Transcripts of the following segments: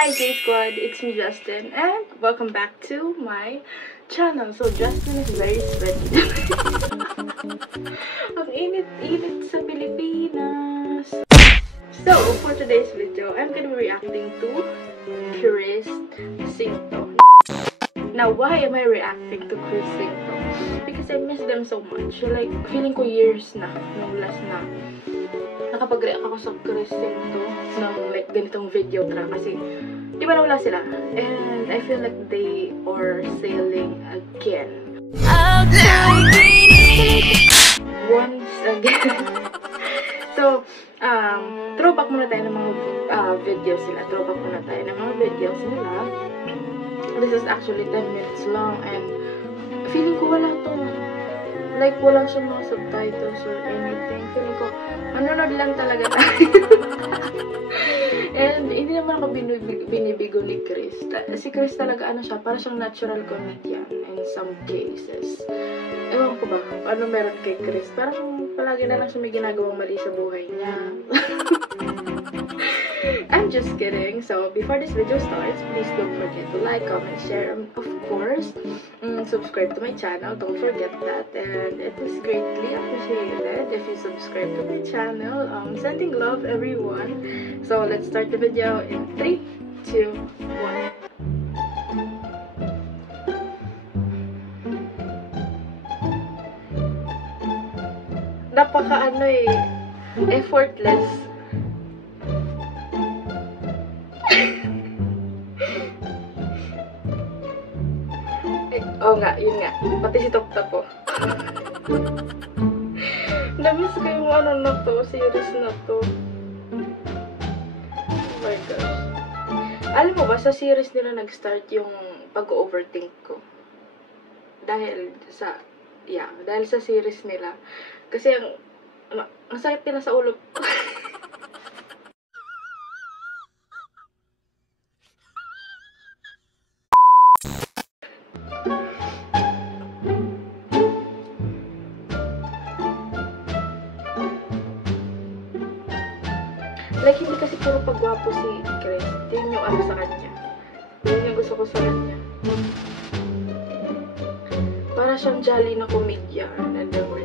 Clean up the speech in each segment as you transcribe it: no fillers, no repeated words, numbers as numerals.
Hi J Squad, it's me Justin and welcome back to my channel. So Justin is very sweaty. Ang init-init sa Pilipinas. So for today's video, I'm gonna be reacting to Chris Singto. Now, why am I reacting to Chris Singto? Because I miss them so much. Like, feeling ko years na nung last na nakapag-react ako sa Chris Singto ng like ganitong video track kasi di ba nawala sila? And I feel like they are sailing again. Once again. So, throwback muna tayo ng mga videos sila. Throwback muna tayo ng mga videos nila. This is actually 10 minutes long and feeling ko wala to. Like, wala siyang mga subtitles or anything. Feeling ko, manonood lang talaga tayo. And hindi naman ako binibigo ni Chris. Si Chris talaga, ano siya, para siyang natural comedian in some cases. Ewan ko ba, ano meron kay Chris? Parang palagi na lang siya may ginagawang mali sa buhay niya. I'm just kidding. So, before this video starts, please don't forget to like, comment, share, and of course, subscribe to my channel. Don't forget that. And it is greatly appreciated if you subscribe to my channel. Sending love, everyone. So, let's start the video in 3, 2, 1. Napaka ano effortless. Oo nga, yun nga. Pati si Toptop po. Namiss ko yung ano na to, series na to. Oh my gosh. Alam mo ba, sa series nila nag-start yung pag-overthink ko. Dahil sa series nila. Kasi ang sakit nila sa ulo. Like, hindi kasi puro pagwapo si Chris. Yun yung ano sa kanya. Yun yung gusto ko sa kanya. Para siyang jolly na comedian. And the word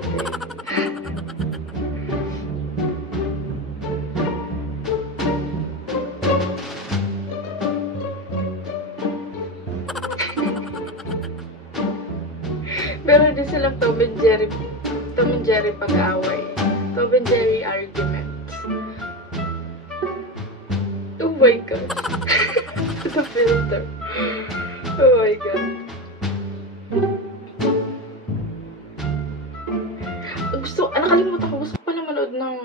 Pero hindi silang Tom and Jerry pag-away. Tom and Jerry arguments. Oh my gosh. The filter. Oh my god. Nakalimutan ko. Gusto ko pala manood ng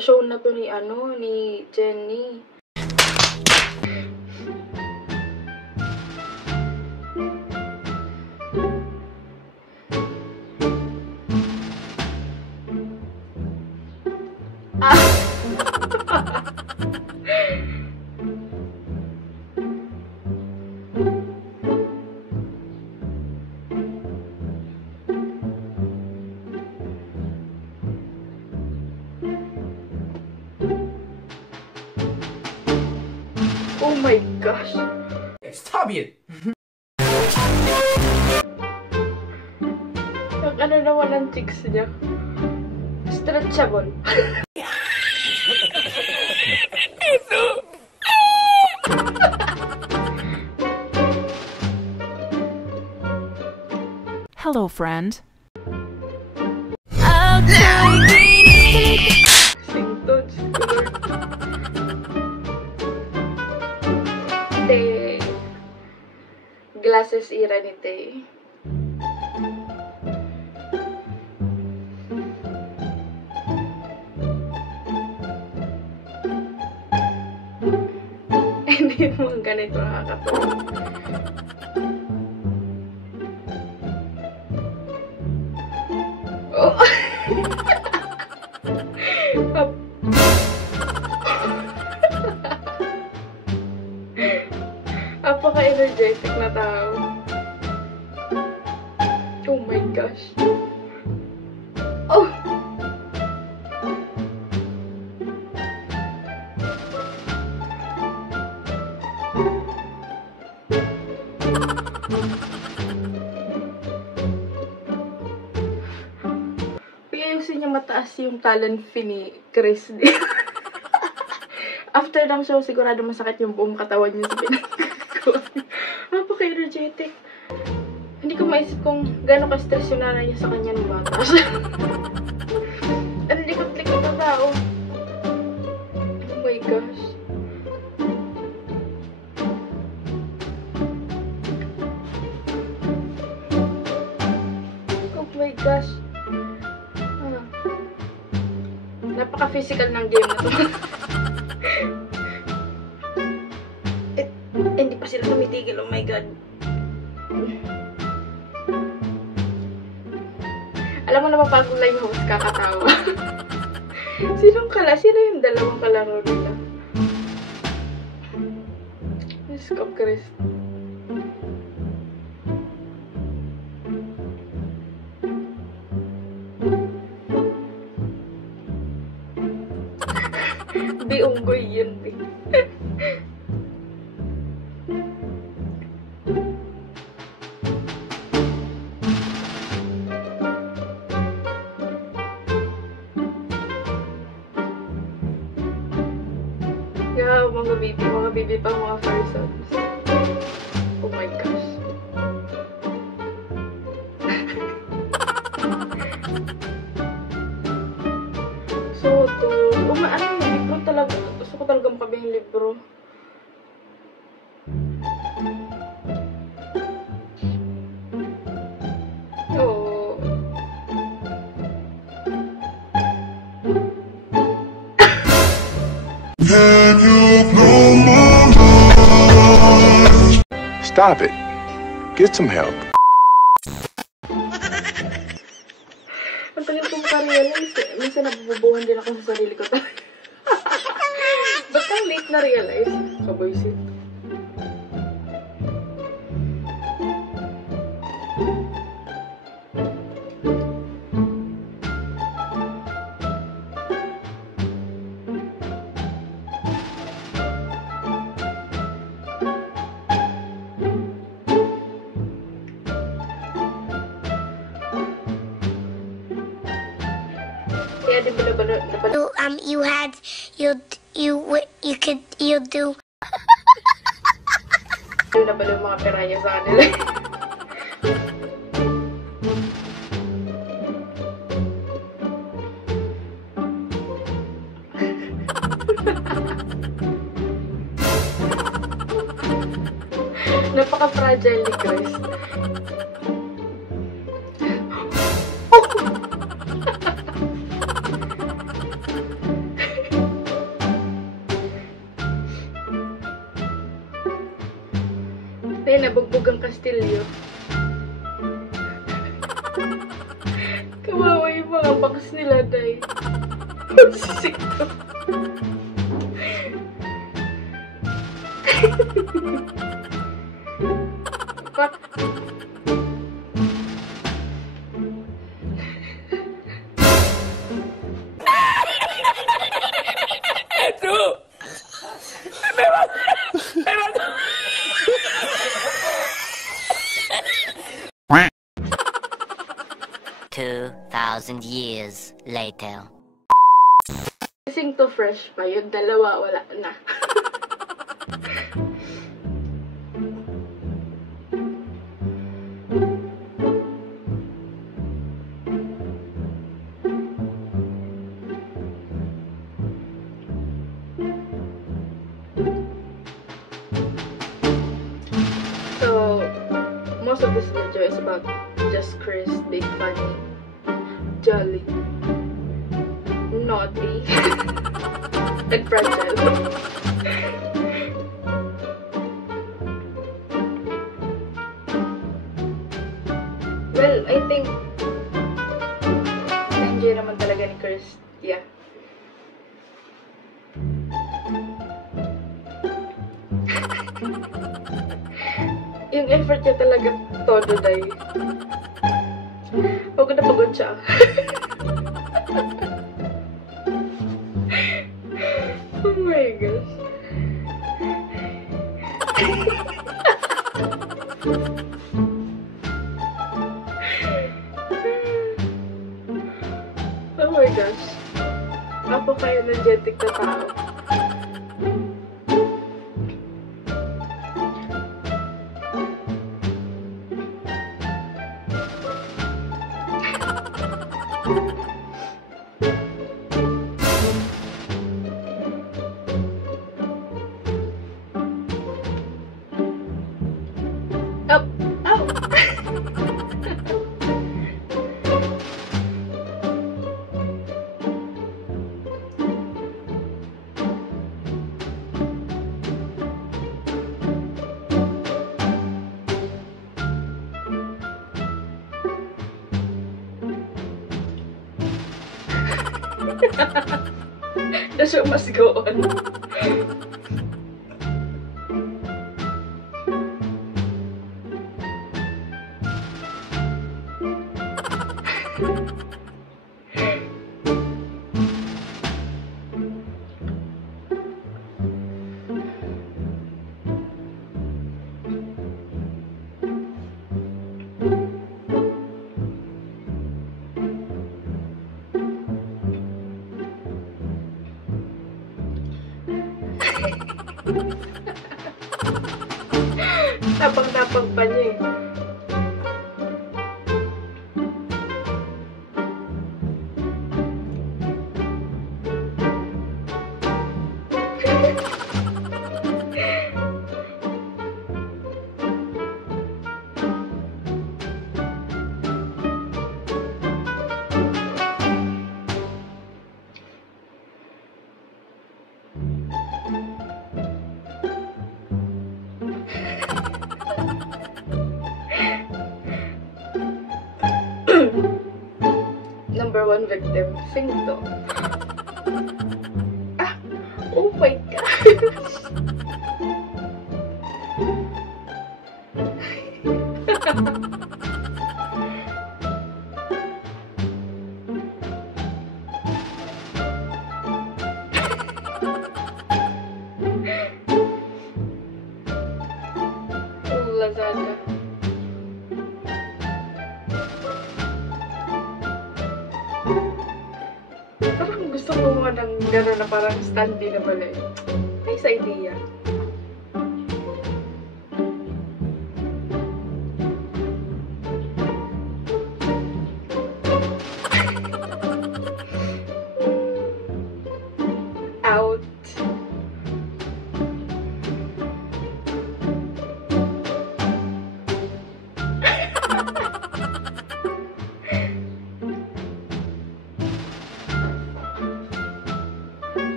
show na to ni Jenny. Oh my gosh. Stop it! Ang ano naman ang cheeks niya. Stretchable. Hello, friend. Singto, Tay. Glasses era ni Tay. Hindi mo ganito nakakatawa. Oh. Apaka-energetic na tao. Oh my gosh. Oh! Ayusin niya mataas yung talent fee ni Chris. After ng show, sigurado masakit yung buong katawan niya sa pinagkakawa. Napaka-energetic. Hindi ko maisip kung gano'n ka-stress yung nanay niya sa kanya ng bata. Ang likot-likot na tao. Oh my gosh. Oh my gosh. Napaka-physical ng game na to. Hindi pa sila tumitigil. Oh my god. Alam mo na mapagod lang yung host, kakatawa. Sino yung dalawang kalaro nila? Diyos ko, Chris. Di unggoy yun, eh. Yeah, mga baby pa, mga persons. Oh my gosh. So, ano yung libro talaga? Gusto ko talaga makabi yung libro. Oo. Stop it. Get some help. Ang tagal ko makarealize eh. Minsan nabububuhan din ako sa sarili ko talaga. Ba't kang late na realize? Kaboysit. Kaya din you do na pala yung mga piraya sa kanila. Napaka-fragile ni Chris. Ay, nabugbog ang kastilyo. Kawawa yung mga box nila, day. Sisik-to. Pak. Ito! 2,000 years later. Sing to fresh pa. Yung dalawa, wala na. So, most of this video is about just Chris being funny, jolly, naughty, and fragile. Well, I think na-enjoy naman talaga ni Chris. Yeah. Yung effort niya talaga todo, day. Pagod na pagod siya. Oh my gosh. Oh my gosh. Napaka-energetic na tao. Up! Ow! The show must go on. Tapang-tapang pa niya eh. Number 1 victim, Singto. Ah! Oh my gosh! Oh, Lazada. Parang gusto ko mo ng gano'n na parang standee na pala eh. Nice idea. Out.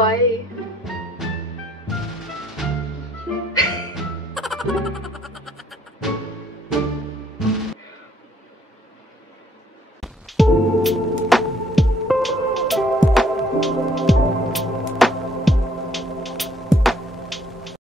Why?